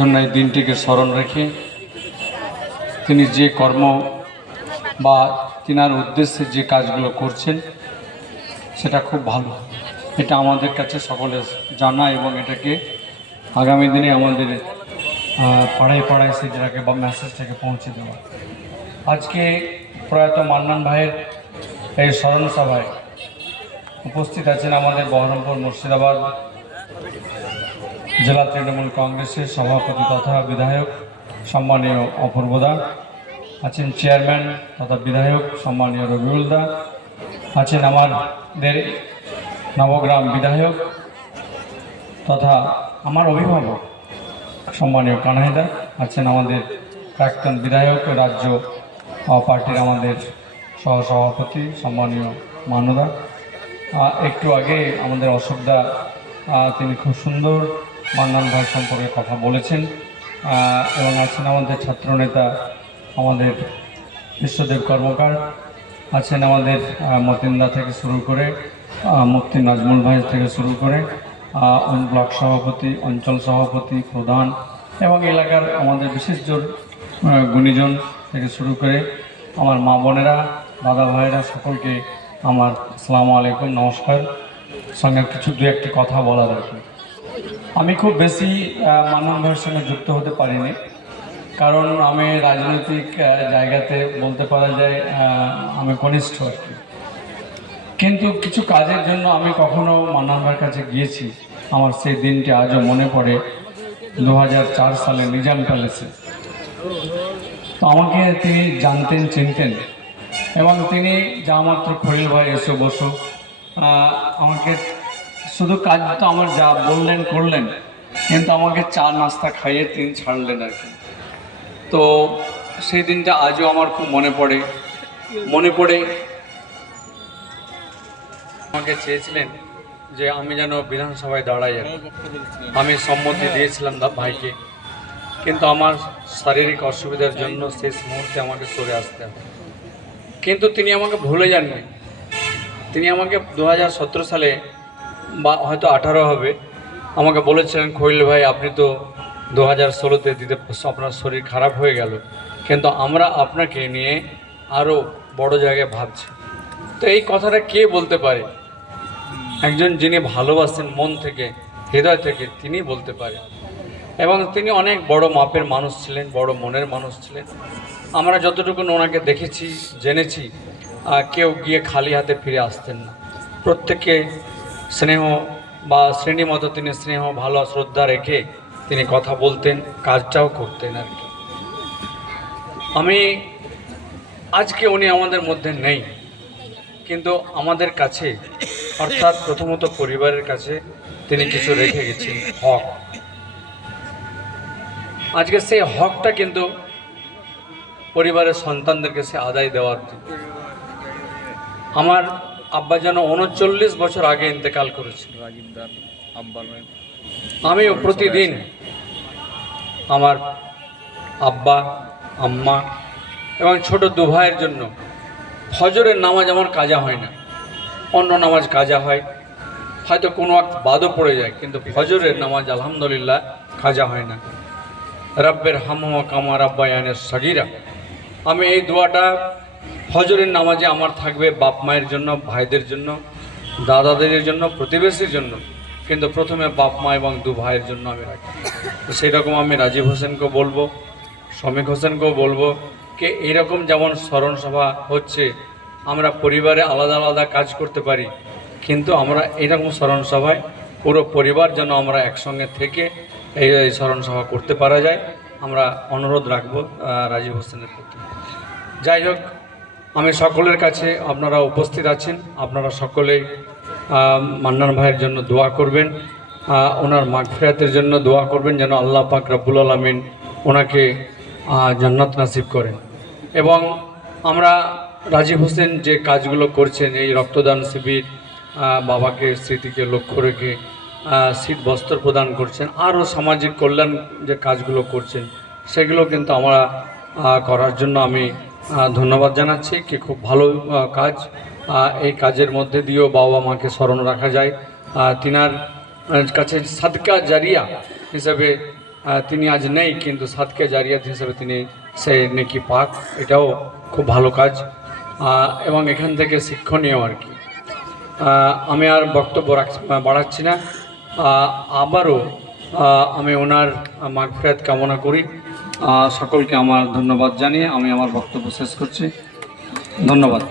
জন্য এই দিনটিকে স্মরণ রেখে তিনি যে কর্ম বা তিনার উদ্দেশ্যে যে কাজগুলো করছেন, সেটা খুব ভালো। এটা আমাদের কাছে সকলে জানা এবং এটাকে আগামী দিনে আমাদের পাড়ায় পাড়ায় সেটাকে বা মেসেজটাকে পৌঁছে দেওয়া। আজকে প্রয়াত মান্নান ভাইয়ের এই স্মরণ সভায় উপস্থিত আছেন আমাদের বহরমপুর মুর্শিদাবাদ জেলা তৃণমূল কংগ্রেসের সভাপতি তথা বিধায়ক, সম্মানীয় অপূর্বদা আছেন চেয়ারম্যান তথা বিধায়ক, সম্মানীয় রবিউল দা, আছেন আমাদের নবগ্রাম বিধায়ক তথা আমার অভিভাবক, সম্মানীয় কানাইদা আছেন আমাদের প্রাক্তন বিধায়ক, রাজ্য পার্টির আমাদের সহসভাপতি, সম্মানীয় মানদা একটু আগে আমাদের অশোকদা তিনি খুব সুন্দর মান্নান ভাই সম্পর্কে কথা বলেছেন এবং আছেন আমাদের ছাত্রনেতা আমাদের বিশ্বদেব কর্মকার আছেন আমাদের মতিন্দা থেকে শুরু করে মুফতি নাজমুল ভাই থেকে শুরু করে ব্লক সভাপতি অঞ্চল সভাপতি প্রধান এবং এলাকার আমাদের বিশেষজন আহ, গুণীজন থেকে শুরু করে আমার মা বোনেরা দাদা ভাইয়েরা সকলকে আমার আসসালামু আলাইকুম নমস্কার। সঙ্গে কিছু দু একটি কথা বলার আর কি আমি খুব বেশি আহ, সঙ্গে যুক্ত হতে পারিনি। কারণ আমি রাজনৈতিক জায়গাতে বলতে পারা যায় আমি কনিষ্ঠ আর কি। কিন্তু কিছু কাজের জন্য আমি কখনো মান্নান ভাইয়ের কাছে গিয়েছি। আমার সেই দিনটি আজও মনে পড়ে দু হাজার চার সালে নিজাম প্যালেসে। তো আমাকে তিনি জানতেন চিনতেন। এবং তিনি যা মাত্র খলিল ভাই এসে বসো আমাকে শুধু কাজ তো আমার যা বললেন, করলেন, কিন্তু আমাকে চা নাস্তা খাইয়ে তিনি ছাড়লেন আর কি। তো সেই দিনটা আজও আমার খুব মনে পড়ে মনে পড়ে। আমাকে চেয়েছিলেন যে আমি যেন বিধানসভায় দাঁড়াই আর আমি সম্মতি দিয়েছিলাম ভাইকে, কিন্তু আমার শারীরিক অসুবিধার জন্য শেষ মুহূর্তে আমাকে সরে আসতে হবে কিন্তু তিনি আমাকে ভুলে যাননি। তিনি আমাকে দু হাজার সতেরো সালে বা হয়তো আঠারো হবে। আমাকে বলেছিলেন খৈল ভাই, আপনি তো দু হাজার ষোলোতে দিতে আপনার শরীর খারাপ হয়ে গেল। কিন্তু আমরা আপনাকে নিয়ে আরও বড় জায়গায় ভাবছি। তো এই কথাটা কে বলতে পারে? একজন যিনি ভালোবাসেন মন থেকে, হৃদয় থেকে, তিনি বলতে পারেন এবং তিনি অনেক বড় মাপের মানুষ ছিলেন, বড় মনের মানুষ ছিলেন। আমরা যতটুকু ওনাকে দেখেছি, জেনেছি কেউ গিয়ে খালি হাতে ফিরে আসতেন না। প্রত্যেককে স্নেহ বা শ্রেণি মতো তিনি স্নেহ ভালো শ্রদ্ধা রেখে তিনি কথা বলতেন, কাজটাও করতেন আর কি আমি, আজকে উনি আমাদের মধ্যে নেই, কিন্তু আমাদের কাছে, অর্থাৎ প্রথমত পরিবারের কাছে তিনি কিছু রেখে গেছেন, হক আজকে সেই হকটা কিন্তু পরিবারের সন্তানদেরকে সে আদায় দেওয়ার। আমার আব্বা যেন উনচল্লিশ বছর আগে ইন্তেকাল করেছিল। রাজীবদার আব্বার আমি প্রতিদিন আমার আব্বা আম্মা এবং ছোট দু ভাইয়ের জন্য ফজরের নামাজ আমার কাজা হয় না। অন্য নামাজ কাজা হয়। হয়তো কোনো এক বাদও পড়ে যায় কিন্তু ফজরের নামাজ আলহামদুলিল্লাহ কাজা হয় না। রব্বের হাম কামা রাব্বায়ানের সগিরা। আমি এই দোয়াটা ফজরের নামাজে আমার থাকবে বাপ মায়ের জন্য, ভাইদের জন্য, দাদাদের জন্য, প্রতিবেশীর জন্য। কিন্তু প্রথমে বাপ মা এবং দু ভাইয়ের জন্য আমি রাখি। তো সেই রকম আমি রাজীব হোসেনকে বলব শ্রমিক হোসেনকেও বলব, কে এরকম যেমন স্মরণ সভা হচ্ছে, আমরা পরিবারে আলাদা আলাদা কাজ করতে পারি, কিন্তু আমরা এরকম স্মরণ সভায় পুরো পরিবার যেন আমরা একসঙ্গে থেকে এই এই স্মরণ সভা করতে পারা যায়। আমরা অনুরোধ রাখব রাজীব হোসেনের প্রতি। যাই হোক আমি সকলের কাছে আপনারা উপস্থিত আছেন। আপনারা সকলেই মান্নান ভাইয়ের জন্য দোয়া করবেন ওনার মাগফিরাতের জন্য দোয়া করবেন যেন আল্লাহ পাক রব্বুল আলমিন ওনাকে জান্নাত নাসিব করেন। এবং আমরা রাজীব হোসেন যে কাজগুলো করছেন, এই রক্তদান শিবির বাবাকে, স্মৃতিকে লক্ষ্য রেখে শীত বস্ত্র প্রদান করছেন, আরও সামাজিক কল্যাণ যে কাজগুলো করছেন, সেগুলো কিন্তু আমরা করার জন্য আমি ধন্যবাদ জানাচ্ছি কি খুব ভালো কাজ। এই কাজের মধ্যে দিয়েও বাবা মাকে স্মরণ রাখা যায়। তিনার কাছে সাদকা জারিয়া হিসাবে তিনি আজ নেই, কিন্তু সাদকা জারিয়াত হিসেবে তিনি সে নেকি পাক। এটাও খুব ভালো কাজ। এবং এখান থেকে শিক্ষণীয় আর কি। আমি আর বক্তব্য রাখ- বাড়াচ্ছি না। আবারও আমি ওনার মাগফিরাত কামনা করি। সকলকে আমার ধন্যবাদ জানিয়ে আমি আমার বক্তব্য শেষ করছি। ধন্যবাদ।